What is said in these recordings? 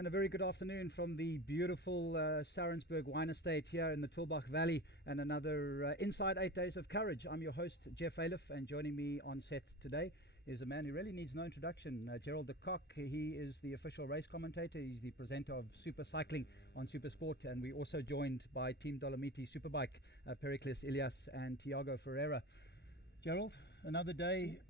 and a very good afternoon from the beautiful Sarensburg wine estate here in the Tilbach Valley, and another Inside 8 Days of Courage. I'm your host, Jeff Aliff, and joining me on set today is a man who really needs no introduction, Gerald de Kock. He is the official race commentator. He's the presenter of Super Cycling on Supersport, and we're also joined by Team Dolomiti Superbike, Pericles, Ilias, and Santiago Ferrara. Gerald, another day.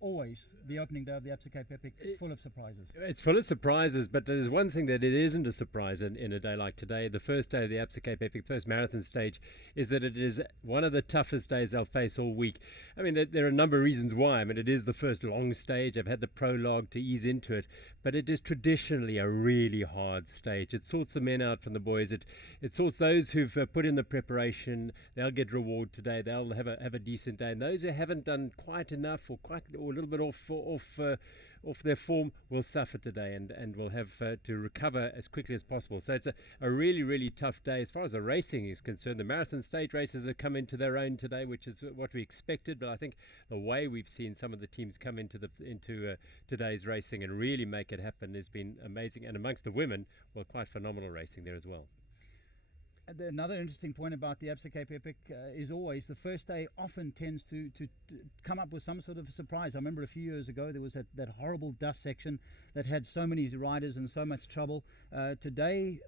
Always the opening day of the Absa Cape Epic, full of surprises. It's full of surprises, but there's one thing that it isn't a surprise in a day like today. The first day of the Absa Cape Epic, first marathon stage, is that it is one of the toughest days they'll face all week. I mean, there are a number of reasons why. I mean, it is the first long stage. I've had the prologue to ease into it, but it is traditionally a really hard stage. It sorts the men out from the boys. It sorts those who've put in the preparation. They'll get reward today. They'll have a decent day. And those who haven't done quite enough or a little bit off their form will suffer today and will have to recover as quickly as possible. So it's a really, really tough day as far as the racing is concerned. The marathon stage races have come into their own today, which is what we expected. But I think the way we've seen some of the teams come into today's racing and really make it happen has been amazing. And amongst the women, well, quite phenomenal racing there as well. Another interesting point about the Absa Cape Epic is always the first day often tends to come up with some sort of a surprise. I remember a few years ago there was that horrible dust section that had so many riders and so much trouble. Today,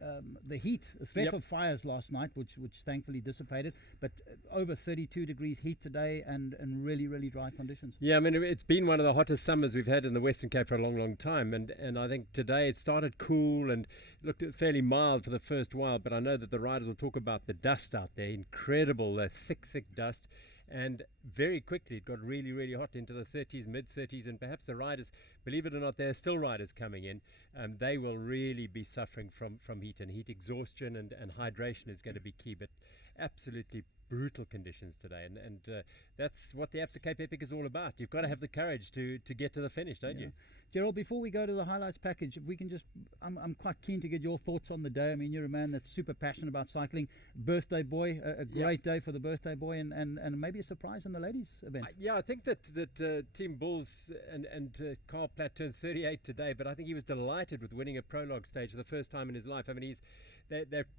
the heat, the threat of fires last night, which thankfully dissipated, but over 32 degrees heat today and really, really dry conditions. Yeah, I mean, it's been one of the hottest summers we've had in the Western Cape for a long, long time, and I think today it started cool and looked fairly mild for the first while, but I know that the riders will talk about the dust out there, incredible, thick dust, and very quickly it got really, really hot into the 30s, mid-30s, and perhaps the riders, believe it or not, there are still riders coming in, they will really be suffering from heat, and heat exhaustion and hydration is going to be key, but absolutely brutal conditions today, and that's what the Absa Cape Epic is all about. You've got to have the courage to get to the finish, don't you? Gerald, before we go to the highlights package, if we can just, I'm quite keen to get your thoughts on the day. I mean, you're a man that's super passionate about cycling. Birthday boy, a great day for the birthday boy, and maybe a surprise in the ladies event. I think that Team Bulls and Carl Platt turned 38 today, but I think he was delighted with winning a prologue stage for the first time in his life. I mean,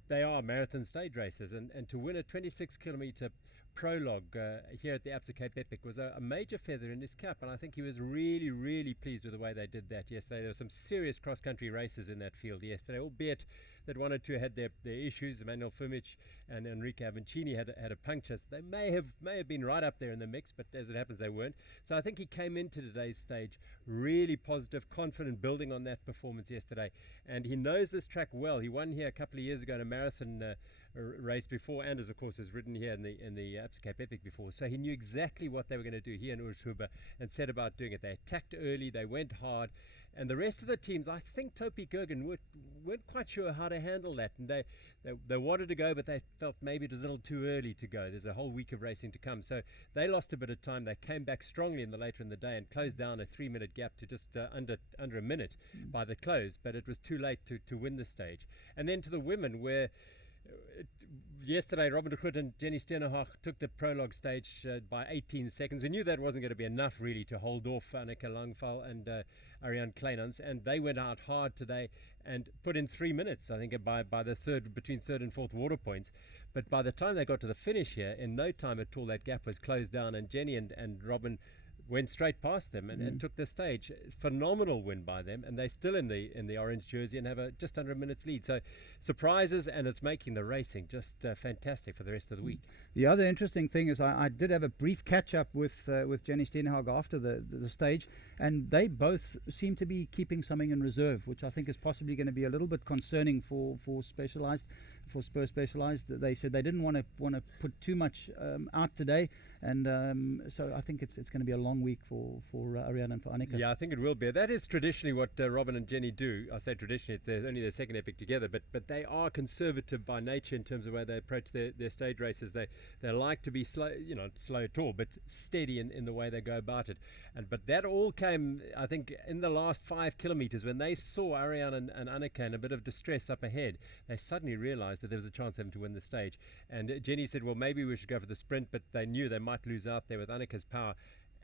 they are marathon stage racers, and to win a 26-kilometer prologue here at the Absa Cape Epic was a major feather in his cap, and I think he was really, really pleased with the way they did that yesterday. There were some serious cross-country races in that field yesterday, albeit that one or two had their issues. Emmanuel Fumic and Enrique Avancini had a puncture. So they may have been right up there in the mix, but as it happens, they weren't. So I think he came into today's stage really positive, confident, building on that performance yesterday, and he knows this track well. He won here a couple of years ago in a marathon race before, and of course has ridden here in the Absa Cape Epic before, so he knew exactly what they were going to do, he and Urs Huber, and set about doing it. They attacked early, they went hard, and the rest of the teams, I think Topi Gergen weren't quite sure how to handle that, and they wanted to go, but they felt maybe it was a little too early to go. There's a whole week of racing to come, so they lost a bit of time. They came back strongly later in the day and closed down a 3-minute gap to just under a minute by the close, but it was too late to win the stage. And then to the women, where yesterday Robin de Groot and Jenny Steenhoek took the prologue stage by 18 seconds. We knew that wasn't going to be enough really to hold off Anneke Langval and Ariane Kleinans, and they went out hard today and put in 3 minutes, I think, by between third and fourth water points. But by the time they got to the finish here, in no time at all that gap was closed down, and Jenny and Robin went straight past them and took the stage. Phenomenal win by them, and they're still in the orange jersey and have just under a minute's lead. So surprises, and it's making the racing just fantastic for the rest of the week. The other interesting thing is I did have a brief catch up with Jenny Steenhoek after the stage, and they both seem to be keeping something in reserve, which I think is possibly going to be a little bit concerning for Spur Specialized. They said they didn't want to put too much out today, and so I think it's going to be a long week for Ariane and for Anneke. Yeah, I think it will be. That is traditionally what Robin and Jenny do. I say traditionally, it's only their second epic together, but they are conservative by nature in terms of where they approach their stage races. They like to be slow, not slow at all, but steady in the way they go about it. But that all came, I think, in the last 5 kilometers when they saw Ariane and Anneke in a bit of distress up ahead. They suddenly realized that there was a chance of them to win the stage. And Jenny said, well, maybe we should go for the sprint, but they knew they might lose out there with Anneke's power,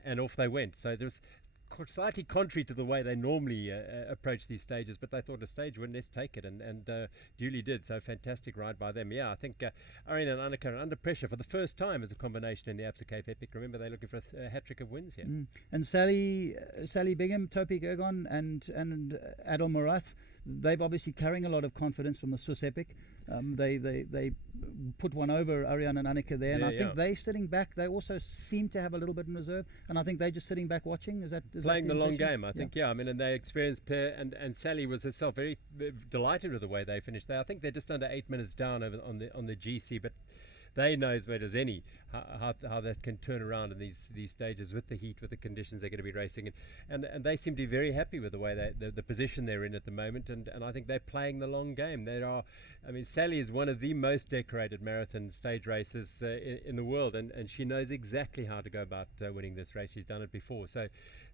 and off they went. So slightly contrary to the way they normally approach these stages, but they thought a stage win, let's take it, and duly did. So fantastic ride by them. Yeah, I think Aryan and Annika are under pressure for the first time as a combination in the Absa Cape Epic. Remember, they're looking for a hat-trick of wins here. And Sally Bingham, Topi Gergon and Adel Morath, they've obviously carrying a lot of confidence from the Swiss Epic. They put one over Aryan and Annika there, and I think they're sitting back. They also seem to have a little bit in reserve, and I think they're just sitting back watching. Is playing that the long game? I think, I mean, and they experienced Per and Sally was herself very delighted with the way they finished there. I think they're just under 8 minutes down on the GC, but they know as well as any how that can turn around in these stages with the heat, with the conditions they're going to be racing in, and they seem to be very happy with the way the position they're in at the moment, and I think they're playing the long game. I mean, Sally is one of the most decorated marathon stage racers in the world, and she knows exactly how to go about winning this race. She's done it before, so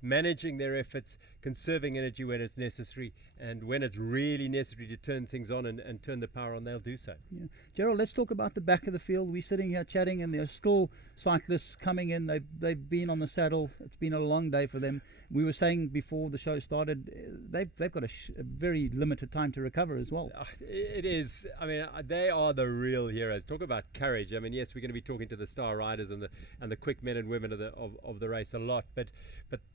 managing their efforts, conserving energy when it's necessary, and when it's really necessary to turn things on and turn the power on, they'll do so. Yeah. Gerald, let's talk about the back of the field. We're sitting here chatting, and there's still cyclists coming in. They've been on the saddle. It's been a long day for them. We were saying before the show started, they've got a very limited time to recover as well. It is. I mean, they are the real heroes. Talk about courage. I mean, yes, we're going to be talking to the star riders and the quick men and women of the race a lot, but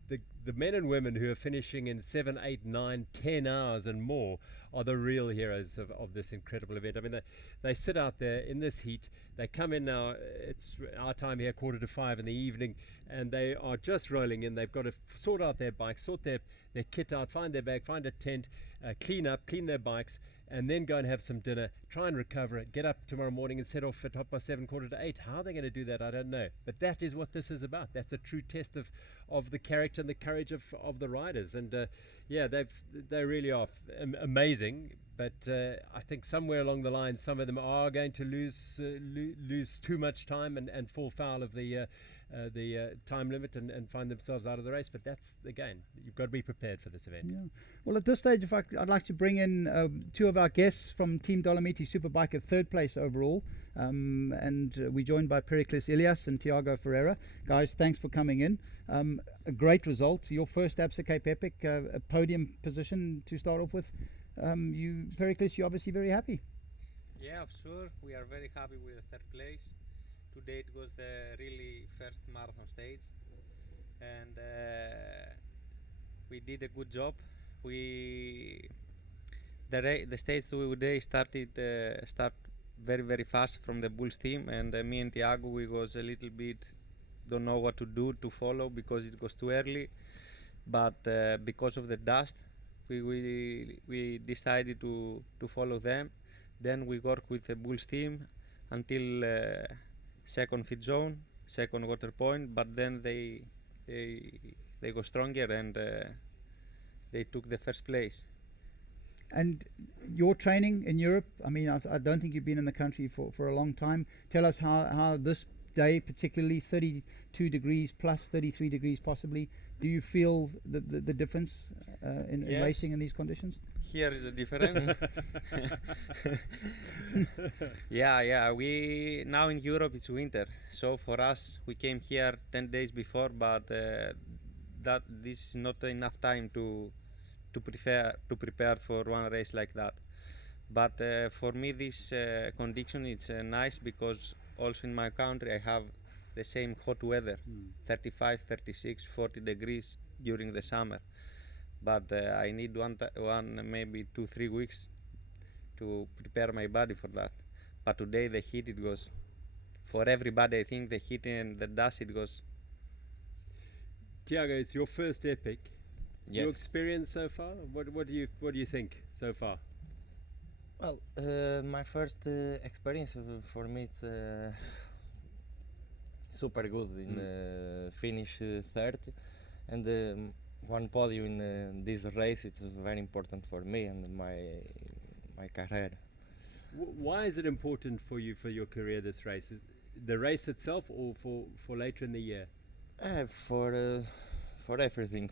the men and women who are finishing in 7, 8, 9, 10 hours and more are the real heroes of this incredible event. I mean, they sit out there in this heat. They come in now, it's our time here, 4:45 in the evening, and they are just rolling in. They've got to sort out their bikes, sort their kit out, find their bag, find a tent, clean their bikes, and then go and have some dinner, try and recover, get up tomorrow morning and set off at 7:30, 7:45. How they're going to do that, I don't know. But that is what this is about. That's a true test of the character and the courage of the riders. And they really are amazing. But I think somewhere along the line, some of them are going to lose too much time and fall foul of the time limit and find themselves out of the race. But that's, again, you've got to be prepared for this event. Yeah. Well, at this stage, I'd like to bring in two of our guests from Team Dolomiti Superbike at third place overall. And we're joined by Pericles Ilias and Santiago Ferrara. Guys, thanks for coming in. A great result. Your first Absa Cape Epic, a podium position to start off with. Pericles, you're obviously very happy. Yeah, sure. We are very happy with the third place. Today it was the really first marathon stage, and we did a good job. The stage today started very, very fast from the Bulls team, and me and Tiago, we was a little bit don't know what to do to follow because it was too early, but because of the dust we decided to follow them. Then we worked with the Bulls team until second fit zone, second water point, but then they got stronger and they took the first place. And your training in Europe, I mean, I don't think you've been in the country for a long time. Tell us how this day, particularly 32 degrees plus 33 degrees possibly, do you feel the difference in racing in these conditions? Here is the difference. Yeah. We now in Europe it's winter, so for us we came here 10 days before, but that this is not enough time to prepare for one race like that. But for me this condition it's nice because also in my country I have the same hot weather, 35, 36, 40 degrees during the summer. But I need one maybe 2-3 weeks to prepare my body for that. But today the heat, it goes for everybody. I think the heat and the dust, it goes. Tiago, it's your first epic. Yes. Your experience so far? What do you think so far? Well, my first experience for me it's super good. In finish third, and one podium in this race. It's very important for me and my career. Why is it important for you for your career? This race, is the race itself, or for later in the year? For everything.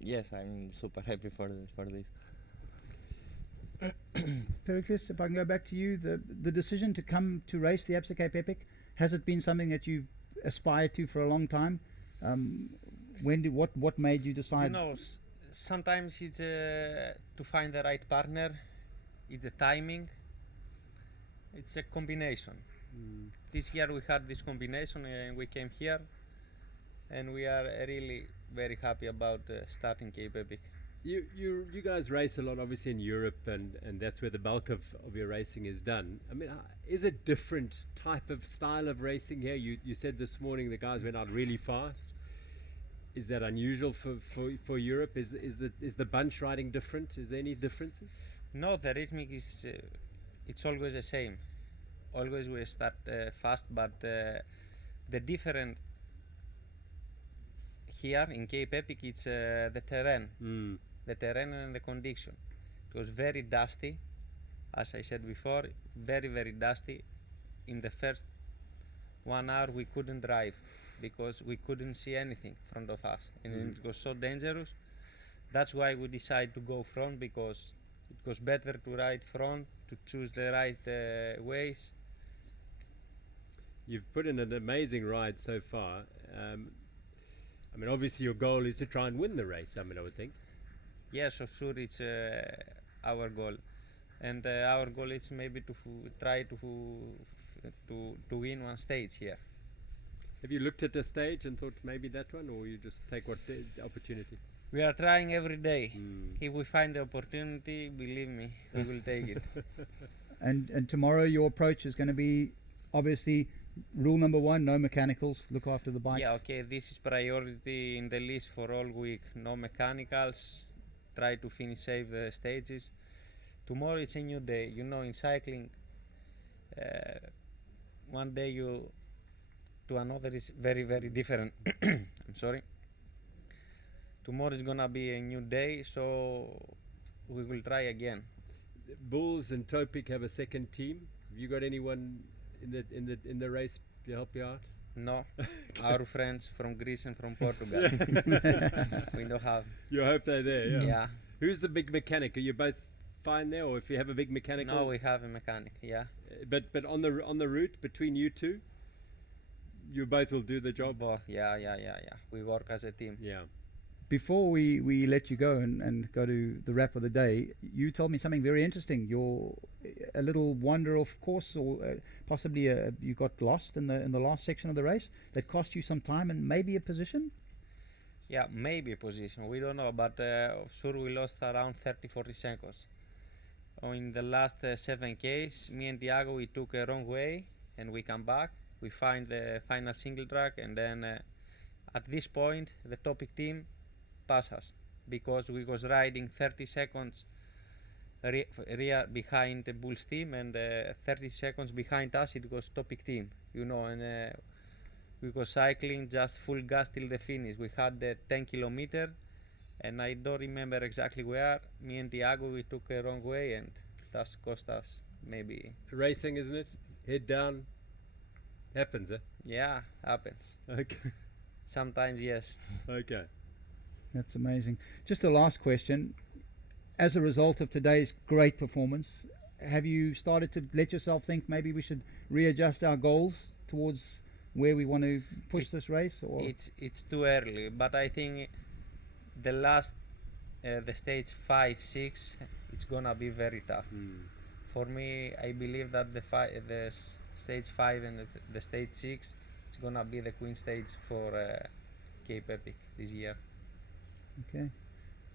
Yes, I'm super happy for this. Pericles, if I can go back to you, the decision to come to race the Absa Cape Epic, has it been something that you've aspired to for a long time? What made you You decide? know, sometimes it's to find the right partner. It's the timing. It's a combination. This year we had this combination and we came here, and we are really very happy about starting Cape Epic. You guys race a lot, obviously, in Europe, and that's where the bulk of your racing is done. I mean, is it different type of style of racing here? You said this morning the guys went out really fast. Is that unusual for Europe? Is the bunch riding different? Is there any differences? No, the rhythmic is it's always the same. Always we start fast, but the different here in Cape Epic it's the terrain. The terrain and the condition. It was very dusty, as I said before, very dusty. In the first 1 hour we couldn't drive because we couldn't see anything in front of us, and it was so dangerous. That's why we decided to go front, because it was better to ride front, to choose the right ways. You've put in an amazing ride so far. I mean, obviously your goal is to try and win the race. I mean, I would think. Yes, of sure, it's our goal, and our goal is maybe to try to win one stage here. Have you looked at the stage and thought maybe that one, or you just take what the opportunity? We are trying every day. If we find the opportunity, believe me, we will take it. And tomorrow your approach is going to be obviously rule number 1: no mechanicals. Look after the bikes. Yeah, okay. This is priority in the list for all week. No mechanicals. Try to finish safe the stages. Tomorrow it's a new day. You know, in cycling, one day to another is very different. I'm sorry. Tomorrow is gonna be a new day, so we will try again. Bulls and Topic have a second team. Have you got anyone in the race to help you out? No, our friends from Greece and from Portugal. We don't have. You hope they're there. Yeah. Yeah. Who's the big mechanic? Are you both fine there, or if you have a big mechanic? No, we have a mechanic. Yeah. But on the route between you two, you both will do the job. Both. Yeah. We work as a team. Yeah. Before we let you go and go to the wrap of the day, you told me something very interesting. You're a little wander off course, or possibly you got lost in the last section of the race that cost you some time and maybe a position. Yeah, maybe a position. We don't know, but sure we lost around 30-40 seconds. In the last 7Ks, me and Tiago, we took a wrong way and we come back. We find the final single track, and then at this point the Topic team pass us because we was riding 30 seconds rear behind the Bulls team, and 30 seconds behind us it was Topic team, you know, and we was cycling just full gas till the finish. We had 10 kilometers, and I don't remember exactly where. Me and Tiago, we took a wrong way, and that cost us maybe. Racing, isn't it? Head down. Happens, eh? Yeah, happens. Okay. Sometimes, yes. Okay. That's amazing. Just a last question. As a result of today's great performance, have you started to let yourself think maybe we should readjust our goals towards where we want to push this race? Or it's too early, but I think the last the stage 5-6 it's gonna be very tough. For me, I believe that the stage 5 and the stage 6 it's gonna be the queen stage for Cape Epic this year. Okay,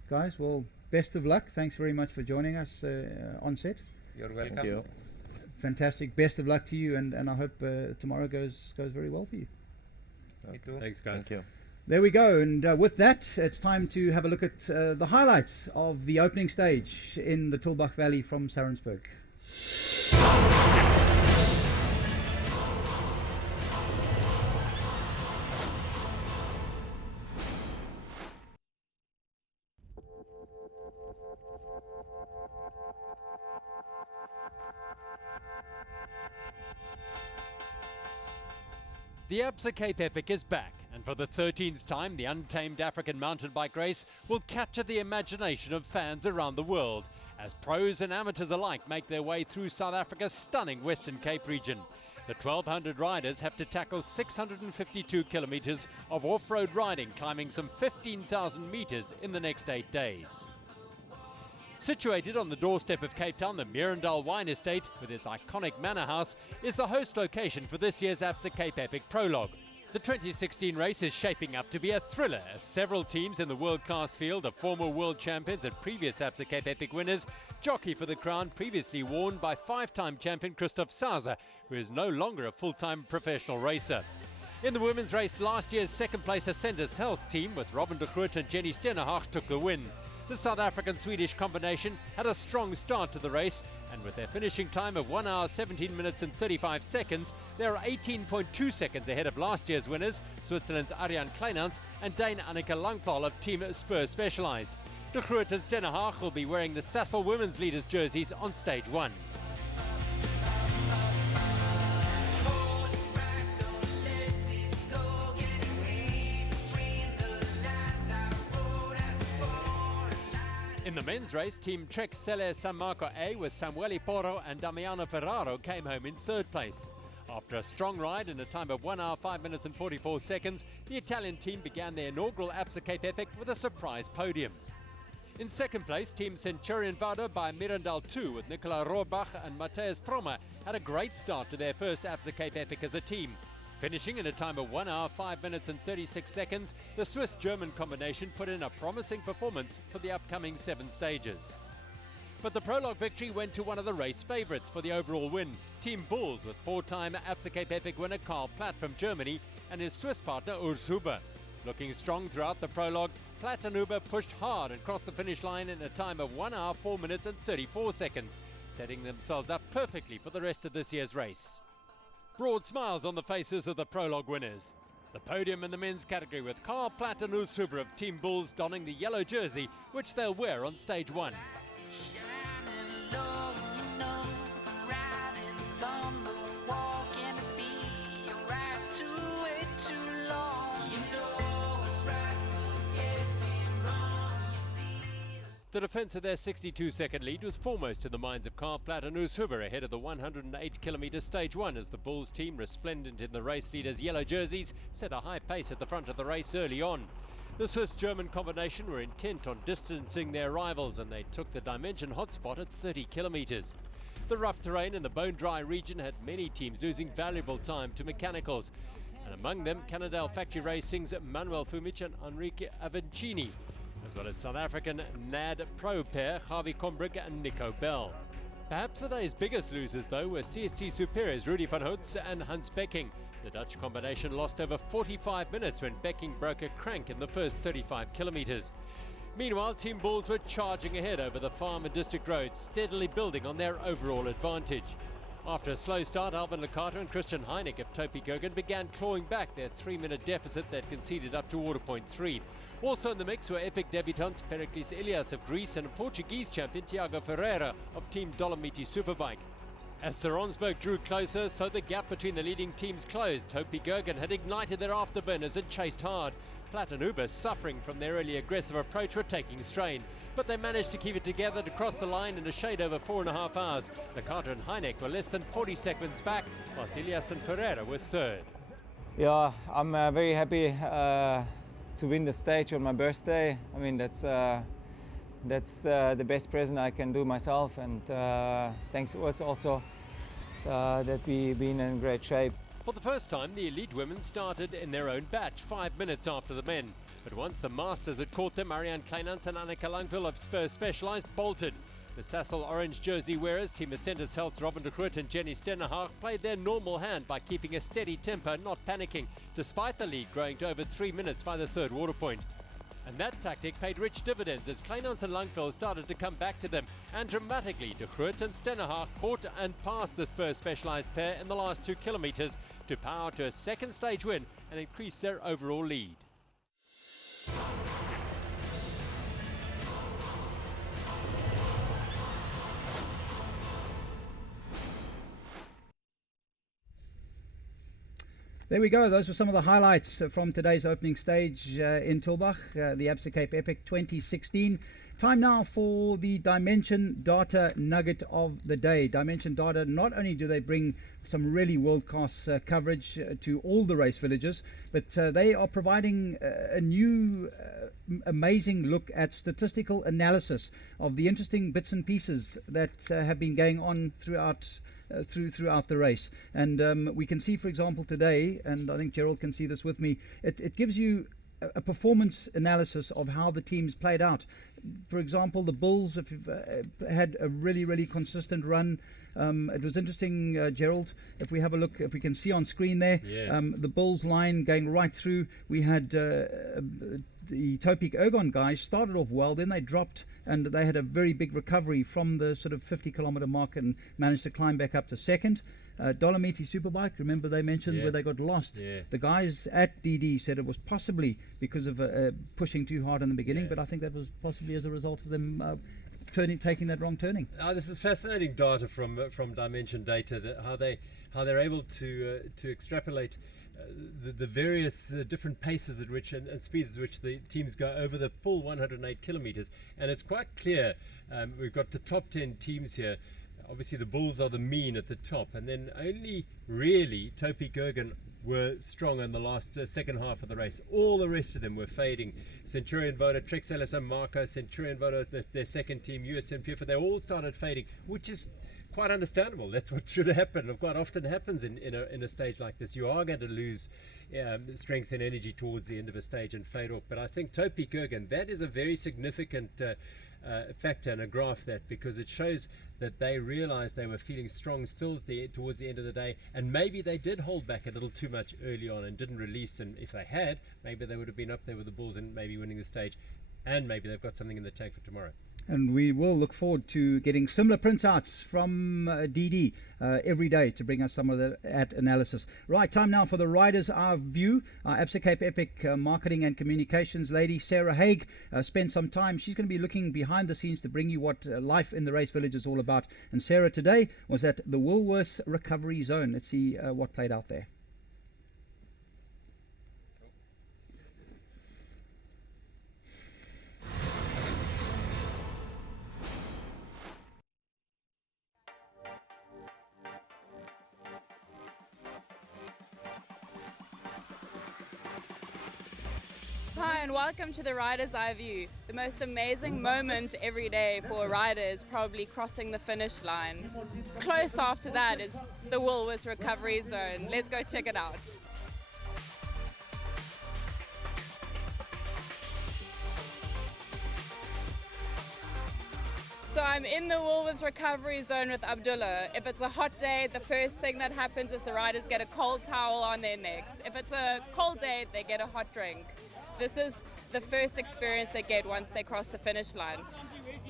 guys, well, best of luck. Thanks very much for joining us on set. You're welcome. Thank you. Fantastic. Best of luck to you, and I hope tomorrow goes very well for you. Me too. Thanks, guys. Thank you. There we go, and with that, it's time to have a look at the highlights of the opening stage in the Tulbach Valley from Sarensburg. The Absa Cape Epic is back, and for the 13th time, the untamed African mountain bike race will capture the imagination of fans around the world as pros and amateurs alike make their way through South Africa's stunning Western Cape region. The 1,200 riders have to tackle 652 kilometres of off-road riding, climbing some 15,000 metres in the next 8 days. Situated on the doorstep of Cape Town, the Merendal Wine Estate, with its iconic manor house, is the host location for this year's Absa Cape Epic Prologue. The 2016 race is shaping up to be a thriller, as several teams in the world-class field of former world champions and previous Absa Cape Epic winners jockey for the crown previously worn by 5-time champion Christoph Sauser, who is no longer a full-time professional racer. In the women's race, last year's second-place Ascendus Health team with Robin de Groot and Jenny Steenenhag took the win. The South African-Swedish combination had a strong start to the race, and with their finishing time of 1 hour 17 minutes and 35 seconds, they are 18.2 seconds ahead of last year's winners, Switzerland's Ariane Kleinans and Dane Anneke Langval of Team Spur Specialized. De Groot and Steenenhag will be wearing the Sasol women's leaders jerseys on stage 1. In the men's race, Team Trek Selle San Marco A with Samuele Porro and Damiano Ferraro came home in third place. After a strong ride in a time of 1 hour 5 minutes and 44 seconds, the Italian team began their inaugural Absa Cape Epic with a surprise podium. In second place, Team Centurion Vado by Merendal 2 with Nicola Rohrbach and Matthias Frommer had a great start to their first Absa Cape Epic as a team. Finishing in a time of 1 hour 5 minutes and 36 seconds, the Swiss-German combination put in a promising performance for the upcoming 7 stages. But the prologue victory went to one of the race favourites for the overall win, Team Bulls, with 4-time Absa Cape Epic winner Karl Platt from Germany and his Swiss partner Urs Huber. Looking strong throughout the prologue, Platt and Huber pushed hard and crossed the finish line in a time of 1 hour 4 minutes and 34 seconds, setting themselves up perfectly for the rest of this year's race. Broad smiles on the faces of the prologue winners. The podium in the men's category with Karl Platt and Urs Huber of Team Bulls donning the yellow jersey, which they'll wear on stage 1. The defence of their 62-second lead was foremost in the minds of Karl Platt and Urs Huber ahead of the 108-kilometre stage 1 as the Bulls team, resplendent in the race leaders' yellow jerseys, set a high pace at the front of the race early on. The Swiss-German combination were intent on distancing their rivals, and they took the Dimension hotspot at 30 kilometres. The rough terrain in the bone-dry region had many teams losing valuable time to mechanicals, and among them Cannondale Factory Racing's Manuel Fumic and Enrique Avancini, as well as South African NAD Pro pair Javi Combrick and Nico Bell. Perhaps the day's biggest losers, though, were CST Superiors Rudy van Hoots and Hans Becking. The Dutch combination lost over 45 minutes when Becking broke a crank in the first 35 kilometres. Meanwhile, Team Bulls were charging ahead over the farm and district roads, steadily building on their overall advantage. After a slow start, Alvin Lecata and Christian Heineck of Topi Gergen began clawing back their 3-minute deficit that conceded up to Water Point 3. Also in the mix were epic debutants Pericles Elias of Greece and a Portuguese champion Thiago Ferrara of Team Dolomiti Superbike. As Soronsberg drew closer, so the gap between the leading teams closed. Topi Gergen had ignited their afterburners and chased hard. Platt and Huber, suffering from their early aggressive approach, were taking strain, but they managed to keep it together to cross the line in a shade over 4.5 hours. Lecata and Heineck were less than 40 seconds back, whilst Elias and Ferrara were third. Yeah, I'm very happy to win the stage on my birthday. I mean, that's the best present I can do myself, and thanks to us also that we've been in great shape. For the first time, the elite women started in their own batch 5 minutes after the men. But once the masters had caught them, Ariane Kleinans and Anneke Langval of Spur Specialized bolted. The Sasol orange jersey wearers, Team Ascendus Health's Robin de Groot and Jenny Steenenhag, played their normal hand by keeping a steady tempo, not panicking, despite the lead growing to over 3 minutes by the third water point. And that tactic paid rich dividends as Kleinans and Langval started to come back to them, and dramatically de Groot and Steenenhag caught and passed the Spur Specialized pair in the last 2 kilometres to power to a second stage win and increase their overall lead. There we go. Those were some of the highlights from today's opening stage in Tulbagh, the Absa Cape Epic 2016. Time now for the Dimension Data Nugget of the day. Dimension Data, not only do they bring some really world-class coverage to all the race villages, but they are providing a new amazing look at statistical analysis of the interesting bits and pieces that have been going on throughout the race. And we can see, for example, today, and I think Gerald can see this with me, it gives you a performance analysis of how the teams played out. For example, the Bulls have had a really consistent run. It was interesting, Gerald, if we have a look, if we can see on screen there, the Bulls line going right through. We had the Topik Ergon guys started off well, then they dropped, and they had a very big recovery from the sort of 50-kilometer mark and managed to climb back up to second. Dolomiti Superbike, remember they mentioned where they got lost. The guys at DD said it was possibly because of pushing too hard in the beginning, but I think that was possibly as a result of them taking that wrong turning. This is fascinating data from Dimension Data, that how they're able to extrapolate the various different paces at which and speeds at which the teams go over the full 108 kilometers, and it's quite clear. We've got the top 10 teams here. Obviously the Bulls are the mean at the top, and then only really Topik Ergon were strong in the last second half of the race. All the rest of them were fading. Centurion Voda, Trix LSM Marco, Centurion Voda, their second team, USM Puffer, they all started fading, which is quite understandable. That's what should happen. It quite often happens in a stage like this. You are going to lose strength and energy towards the end of a stage and fade off. But I think Topik Ergon, that is a very significant factor in a graph, that because it shows that they realized they were feeling strong still towards the end of the day, and maybe they did hold back a little too much early on and didn't release, and if they had, maybe they would have been up there with the Bulls and maybe winning the stage, and maybe they've got something in the tank for tomorrow. And we will look forward to getting similar printouts from DD every day to bring us some of the analysis. Right, time now for the Riders Our View. Our Absa Cape Epic marketing and communications lady, Sarah Haig, spent some time. She's going to be looking behind the scenes to bring you what life in the race village is all about. And Sarah today was at the Woolworths Recovery Zone. Let's see what played out there. Hi and welcome to the Rider's Eye View. The most amazing moment every day for a rider is probably crossing the finish line. Close after that is the Woolworths Recovery Zone. Let's go check it out. So I'm in the Woolworths Recovery Zone with Abdullah. If it's a hot day, the first thing that happens is the riders get a cold towel on their necks. If it's a cold day, they get a hot drink. This is the first experience they get once they cross the finish line.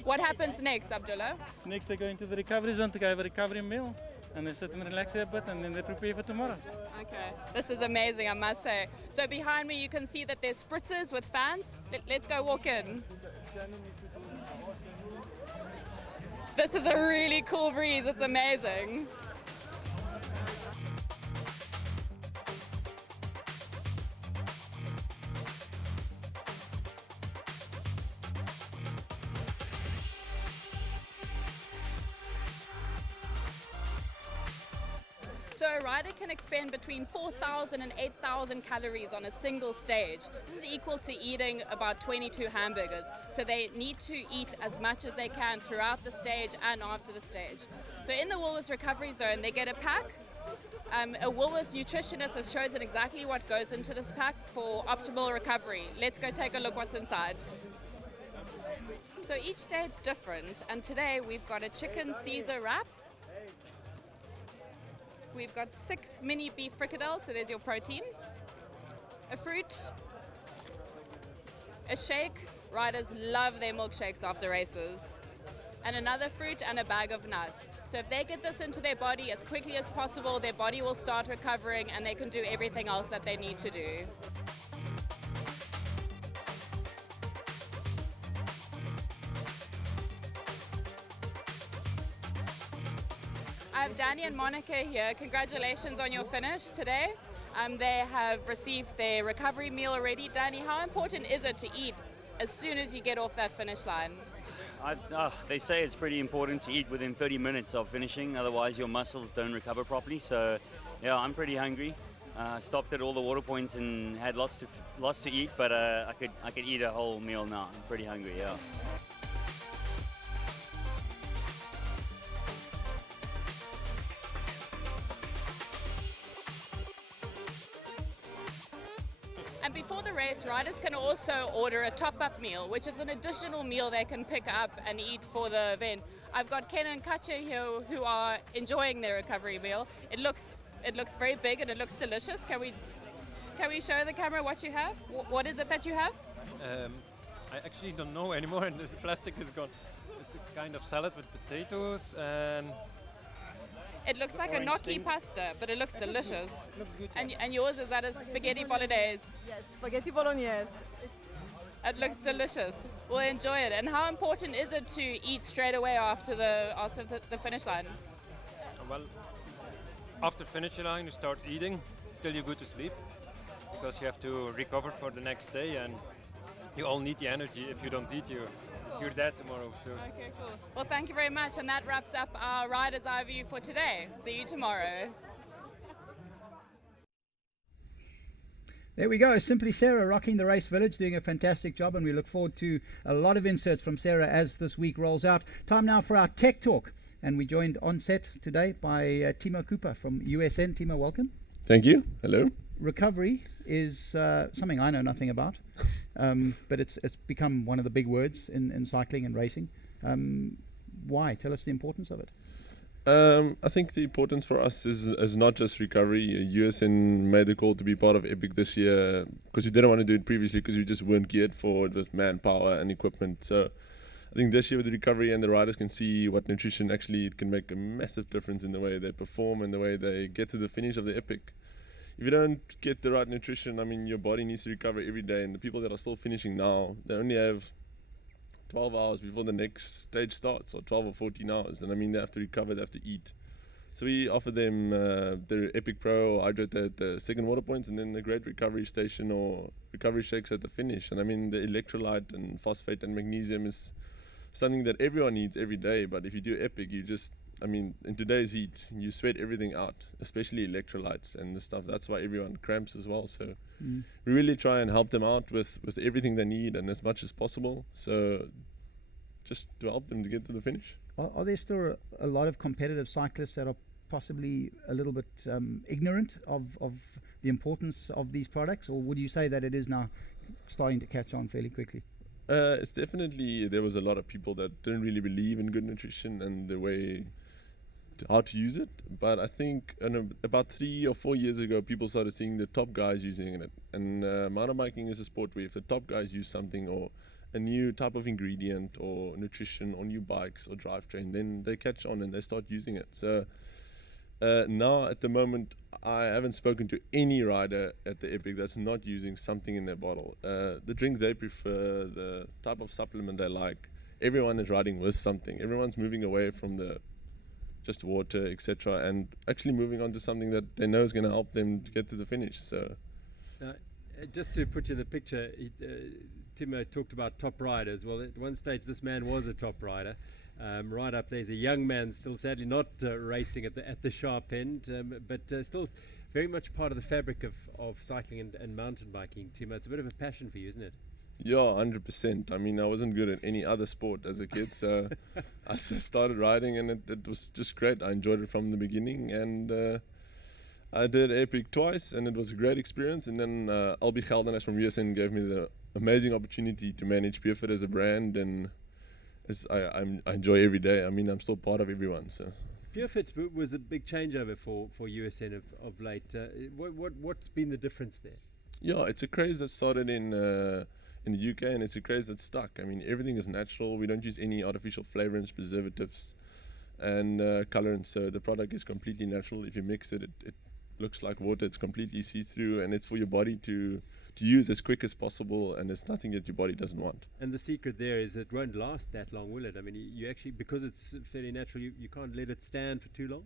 What happens next, Abdullah? Next they go into the recovery zone to have a recovery meal, and they sit and relax a bit, and then they prepare for tomorrow. Okay, this is amazing, I must say. So behind me you can see that there's spritzers with fans. Let's go walk in. This is a really cool breeze, it's amazing. So a rider can expend between 4,000 and 8,000 calories on a single stage. This is equal to eating about 22 hamburgers. So they need to eat as much as they can throughout the stage and after the stage. So in the Woolworths Recovery Zone, they get a pack. A Woolworths nutritionist has chosen exactly what goes into this pack for optimal recovery. Let's go take a look what's inside. So each day it's different, and today we've got a chicken Caesar wrap. We've got 6 mini beef fricadelles, so there's your protein. A fruit, a shake. Riders love their milkshakes after races. And another fruit and a bag of nuts. So if they get this into their body as quickly as possible, their body will start recovering and they can do everything else that they need to do. I have Danny and Monica here. Congratulations on your finish today. They have received their recovery meal already. Danny, how important is it to eat as soon as you get off that finish line? They say it's pretty important to eat within 30 minutes of finishing, otherwise your muscles don't recover properly. So, yeah, I'm pretty hungry. Stopped at all the water points and had lots to eat, but I could eat a whole meal now. I'm pretty hungry. Yeah. And before the race, riders can also order a top-up meal, which is an additional meal they can pick up and eat for the event. I've got Ken and Katja here who are enjoying their recovery meal. It looks very big and it looks delicious. Can we show the camera what you have? What is it that you have? I actually don't know anymore, and the plastic is gone. It's a kind of salad with potatoes and. It looks like a gnocchi pasta, but it looks delicious. Looks good. And yours, is that a spaghetti bolognese? Yes, spaghetti bolognese. It looks delicious. We'll enjoy it. And how important is it to eat straight away after the finish line? Well, after finish line, you start eating till you go to sleep, because you have to recover for the next day, and you all need the energy. If you don't eat, you're dead tomorrow. So. Okay, cool. Well, thank you very much, and that wraps up our Rider's Eye View for today. See you tomorrow. There we go. Simply Sarah rocking the race village, doing a fantastic job, and we look forward to a lot of inserts from Sarah as this week rolls out. Time now for our Tech Talk, and we joined on set today by Timo Cooper from USN. Timo, welcome. Thank you. Hello. Recovery is something I know nothing about, but it's become one of the big words in cycling and racing. Why? Tell us the importance of it. I think the importance for us is not just recovery. USN made the call to be part of Epic this year because we didn't want to do it previously because we just weren't geared for it with manpower and equipment. So I think this year with the recovery and the riders can see what nutrition actually can make a massive difference in the way they perform and the way they get to the finish of the Epic. If you don't get the right nutrition, I mean, your body needs to recover every day, and the people that are still finishing now, they only have 12 hours before the next stage starts, or 12 or 14 hours, and I mean, they have to recover, they have to eat. So we offer them the Epic Pro hydrate at the second water points, and then the great recovery station or recovery shakes at the finish. And I mean, the electrolyte and phosphate and magnesium is something that everyone needs every day, but if you do Epic, you just, I mean, in today's heat, you sweat everything out, especially electrolytes and the stuff. That's why everyone cramps as well. So we really try and help them out with everything they need and as much as possible. So just to help them to get to the finish. Are there still a lot of competitive cyclists that are possibly a little bit ignorant of the importance of these products, or would you say that it is now starting to catch on fairly quickly? It's definitely, there was a lot of people that didn't really believe in good nutrition and the way how to use it, but I think about 3 or 4 years ago people started seeing the top guys using it, and mountain biking is a sport where if the top guys use something or a new type of ingredient or nutrition or new bikes or drivetrain, then they catch on and they start using it. So now at the moment I haven't spoken to any rider at the Epic that's not using something in their bottle. The drink they prefer, the type of supplement they like, everyone is riding with something. Everyone's moving away from the just water, etc., and actually moving on to something that they know is going to help them to get to the finish. So just to put you in the picture, Timo talked about top riders. Well, at one stage this man was a top rider. Right up there's a young man, still sadly not racing at the sharp end, but still very much part of the fabric of cycling and mountain biking. Timo, it's a bit of a passion for you, isn't it? Yeah, 100%. I mean, I wasn't good at any other sport as a kid, so I just started riding, and it was just great. I enjoyed it from the beginning, and I did Epic twice, and it was a great experience. And then Albie Geldernes from USN gave me the amazing opportunity to manage Purefit as a brand, and I enjoy every day. I mean, I'm still part of everyone. So Purefit was a big changeover for USN of late. What's been the difference there? Yeah, it's a craze that started in the UK, and it's a craze that's stuck. I mean, everything is natural. We don't use any artificial flavorants, preservatives, and colorants. So the product is completely natural. If you mix it, it looks like water. It's completely see-through, and it's for your body to use as quick as possible, and there's nothing that your body doesn't want. And the secret there is it won't last that long, will it? I mean, you actually, because it's fairly natural, you can't let it stand for too long?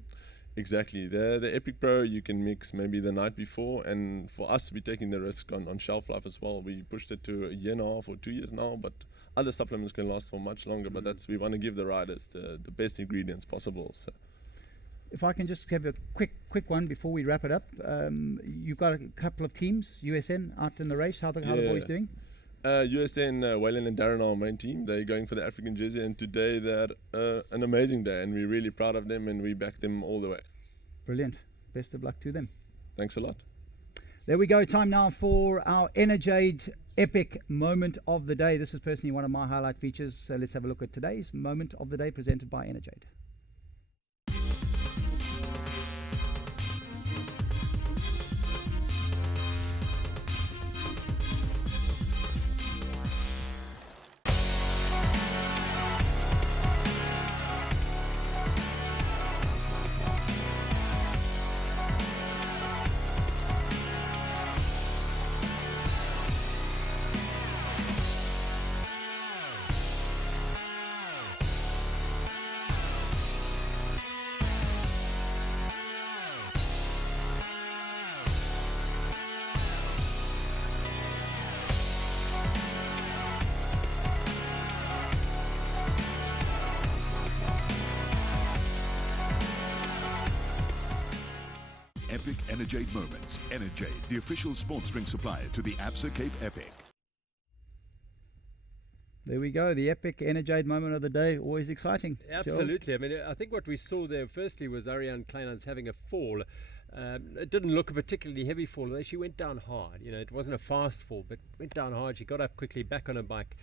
Exactly. The Epic Pro you can mix maybe the night before, and for us we're taking the risk on shelf life as well. We pushed it to a year and a half or 2 years now, but other supplements can last for much longer. But we want to give the riders the best ingredients possible. So. If I can just have a quick one before we wrap it up. You've got a couple of teams, USN, out in the race. How the boys doing? USN, Waylon and Darren are our main team. They're going for the African jersey, and today they had an amazing day, and we're really proud of them, and we back them all the way. Brilliant. Best of luck to them. Thanks a lot. There we go. Time now for our Energiade Epic Moment of the Day. This is personally one of my highlight features. So let's have a look at today's Moment of the Day presented by Energiade. Epic Energiade Moments. Energiade, the official sports drink supplier to the Absa Cape Epic. There we go, the Epic Energiade Moment of the Day. Always exciting. Absolutely. I mean, I think what we saw there firstly was Ariane Kleinans having a fall. It didn't look a particularly heavy fall, although she went down hard. You know, it wasn't a fast fall, but went down hard. She got up quickly, back on her bike.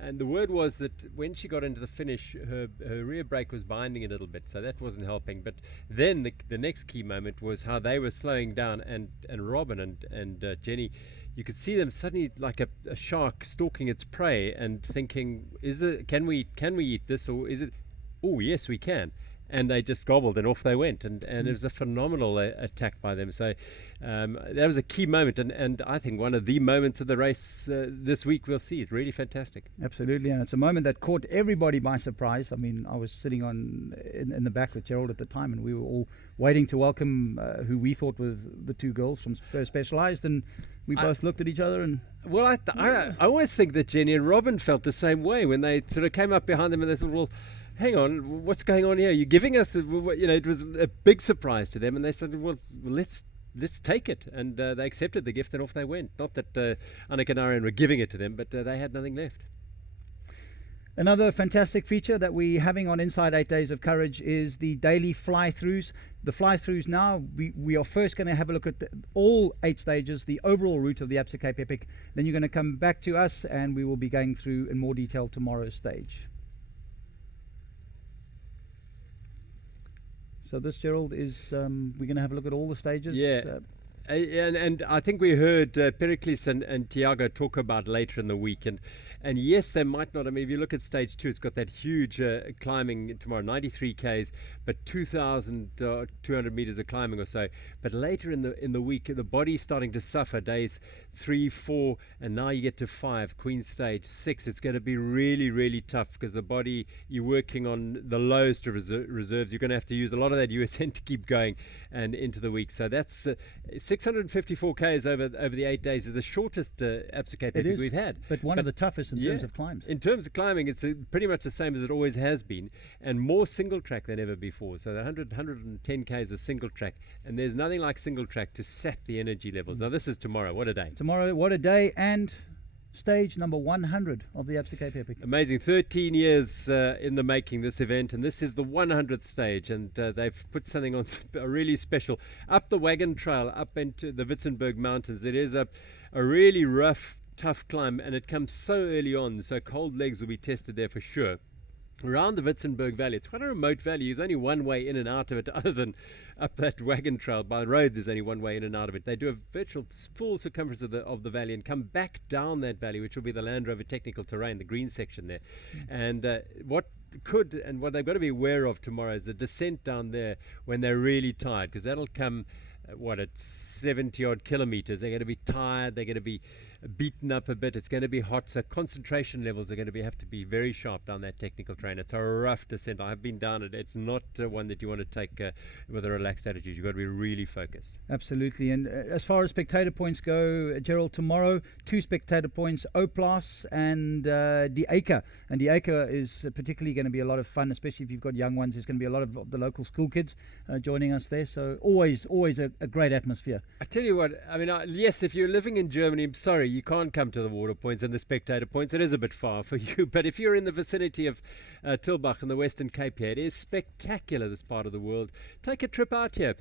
And the word was that when she got into the finish, her rear brake was binding a little bit, so that wasn't helping. But then the next key moment was how they were slowing down, and Robin and Jenny, you could see them suddenly like a shark stalking its prey and thinking, can we eat this, or is it? Oh yes, we can. And they just gobbled and off they went, and it was a phenomenal attack by them. So that was a key moment, and I think one of the moments of the race this week we'll see. It's really fantastic. Absolutely, and it's a moment that caught everybody by surprise. I mean, I was sitting in the back with Gerald at the time, and we were all waiting to welcome who we thought was the two girls from Specialized, and we both looked at each other and... Well, I always think that Jenny and Robin felt the same way when they sort of came up behind them and they thought, well, hang on, what's going on here? You're giving us, it was a big surprise to them, and they said, well, let's take it. And they accepted the gift and off they went. Not that Annika and Ariane were giving it to them, but they had nothing left. Another fantastic feature that we're having on Inside 8 Days of Courage is the daily fly-throughs. The fly-throughs now, we are first going to have a look at all 8 stages, the overall route of the Absa Cape Epic. Then you're going to come back to us, and we will be going through in more detail tomorrow's stage. So this, Gerald, is we're going to have a look at all the stages. Yeah, and I think we heard Pericles and Santiago talk about later in the week, and yes, they might not. I mean, if you look at stage 2, it's got that huge climbing tomorrow, 93 k's, but 2,200 meters of climbing or so. But later in the week, the body's starting to suffer. Days 3, 4, and now you get to 5, Queen stage 6. It's going to be really, really tough because the body, you're working on the lowest of reserves. You're going to have to use a lot of that USN to keep going and into the week. So that's 654 k's over the 8 days is the shortest Absa Cape Epic we've had. But one of the toughest in terms of climbs. In terms of climbing, it's pretty much the same as it always has been, and more single track than ever before. So the 110 k's is single track, and there's nothing like single track to sap the energy levels. Now this is tomorrow. What a day. Tomorrow, what a day, and stage number 100 of the Absa Cape Epic. Amazing. 13 years in the making, this event, and this is the 100th stage, and they've put something on really special. Up the wagon trail, up into the Witzenberg Mountains. It is a really rough, tough climb, and it comes so early on, so cold legs will be tested there for sure. Around the Witzenberg Valley, it's quite a remote valley. There's only one way in and out of it, other than up that wagon trail. By the road, there's only one way in and out of it. They do a virtual full circumference of the valley and come back down that valley, which will be the Land Rover technical terrain, the green section there. And what they've got to be aware of tomorrow is the descent down there when they're really tired, because that'll come at 70 odd kilometers. They're going to be tired, they're going to be beaten up a bit. It's going to be hot, so concentration levels are going to have to be very sharp down that technical train. It's a rough descent. I've been down it. It's not one that you want to take with a relaxed attitude. You've got to be really focused. Absolutely. And as far as spectator points go, Gerald, tomorrow 2 spectator points, Oplas and Die Acre. And Die Acre is particularly going to be a lot of fun, especially if you've got young ones. There's going to be a lot of the local school kids joining us there. So always a great atmosphere. I tell you what, I mean, yes, if you're living in Germany, I'm sorry, you can't come to the water points and the spectator points. It is a bit far for you. But if you're in the vicinity of Tilbach and the Western Cape here, it is spectacular, this part of the world. Take a trip out here.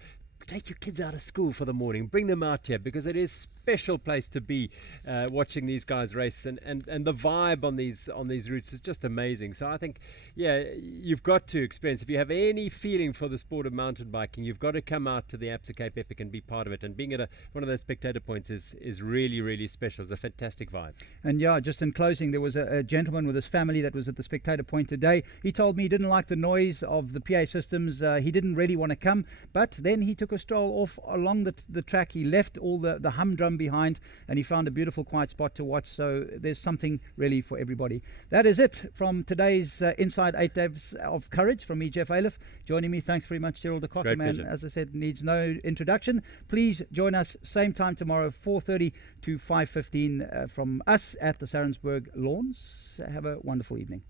Take your kids out of school for the morning, bring them out here, because it is a special place to be watching these guys race, and the vibe on these routes is just amazing. So I think, yeah, you've got to experience, if you have any feeling for the sport of mountain biking, you've got to come out to the Absa Cape Epic and be part of it, and being at one of those spectator points is really, really special. It's a fantastic vibe. And yeah, just in closing, there was a gentleman with his family that was at the spectator point today. He told me he didn't like the noise of the PA systems. He didn't really want to come, but then he took a stroll off along the track. He left all the humdrum behind, and he found a beautiful quiet spot to watch. So there's something really for everybody. That is it from today's Inside 8 Days of Courage from me, Jeff Ailiff. Joining me, thanks very much, Gerald de Kock. Man, as I said, needs no introduction. Please join us same time tomorrow, 4:30 to 5:15 from us at the Sarensburg Lawns. Have a wonderful evening.